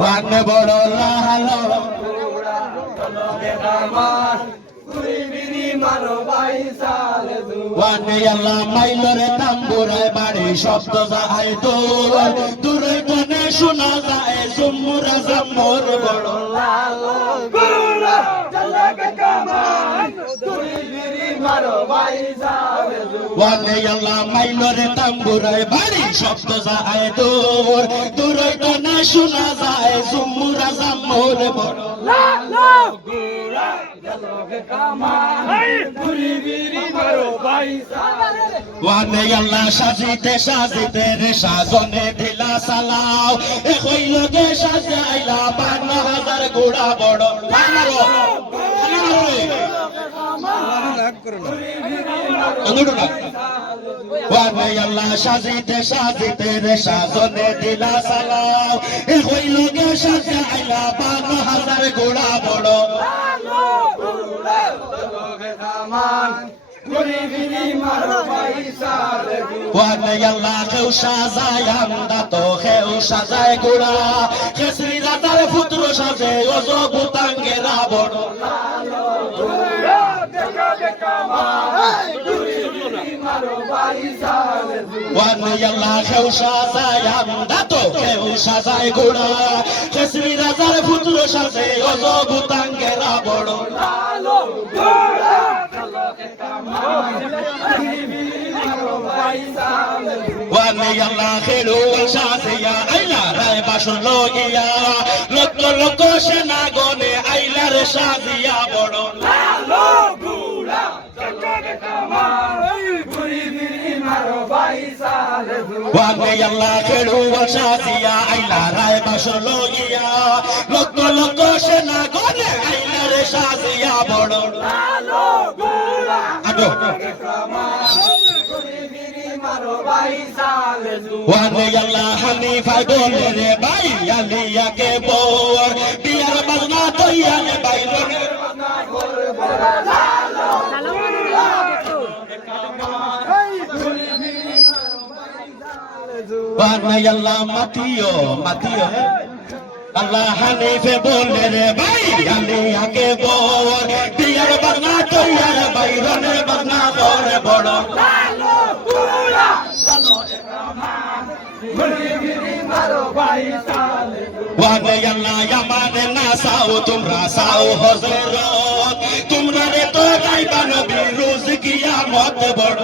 one বড় লাহালো ওয়ানে আল্লাহ মাইলরে তাম্বুরায় বাড়ি শব্দ যায় দূর দূরে কোনে শোনা যায় জুমুরা জাম্মুর বড় লালো গুলা জালাকে কামান তুই বিরি মারো বাইজালে ওয়ানে আল্লাহ মাইলরে তাম্বুরায় বাড়ি শব্দ যায় দূর দূরে কোনে শোনা যায় জুমুরা জাম্মুর বড় লালো গুলা জালাকে কামান তুই বিরি মারো বাইজালে ওয়ানে আল্লাহ সাজিতে সাজিতে রে সাজনে দিলা সালাও এ কইল গে সাজাইলা ৫২,০০০ গোড়া বড় মারো ওয়ানে আল্লাহ সাজিতে সাজিতে রে সাজনে দিলা সালাও এ কইল গে সাজাইলা ৫২,০০০ গোড়া বড় ওয়ানে আল্লাহ কেউ সাজায় আমদা তো কেউ সাজায় গোড়া কেসরি রাতার পুত্র সাজে ওজো বুতাঙ্গেরা বড় ওয়ানে আল্লাহ কেউ সাজায় আমদা তো কেউ সাজায় গোড়া কেসরি রাতার পুত্র সাজে ওজো বুতাঙ্গেরা বড় ওয়ানে আল্লাহ খেলো সাজিয়া আইলা রায় বাসন লগিয়া লক্ষ লক্ষ সেনা গনে আইলা রে সাজিয়া বড় লালো গুলা চককে কামাল ঘুরি বিরি মারো বাইসালে ওয়ানে আল্লাহ খেলো সাজিয়া আইলা রায় বাসন লগিয়া লক্ষ লক্ষ সেনা গনে আইলা রে সাজিয়া বড় লালো গুলা চককে কামাল ওয়ানে আল্লাহ হানিফা বলে রে ভাই আলিয়া কে বোর বিয়ার বাজনা তৈয়া রে ভাই রনের বাজনা করে বড় লালো ওয়ানে আল্লাহ মাতিও মাতিও আল্লাহ হানিফে বলে রে ভাই আলিয়া কে বোর বিয়ার বাজনা তৈয়া রে ভাই রনের বাজনা করে বড় লালো ওয়ানে আল্লাহ আমারে না সাও তোমরা সাও হযরত তোমরা রে তো গাইবা নবী রোজ কিয়ামত বড়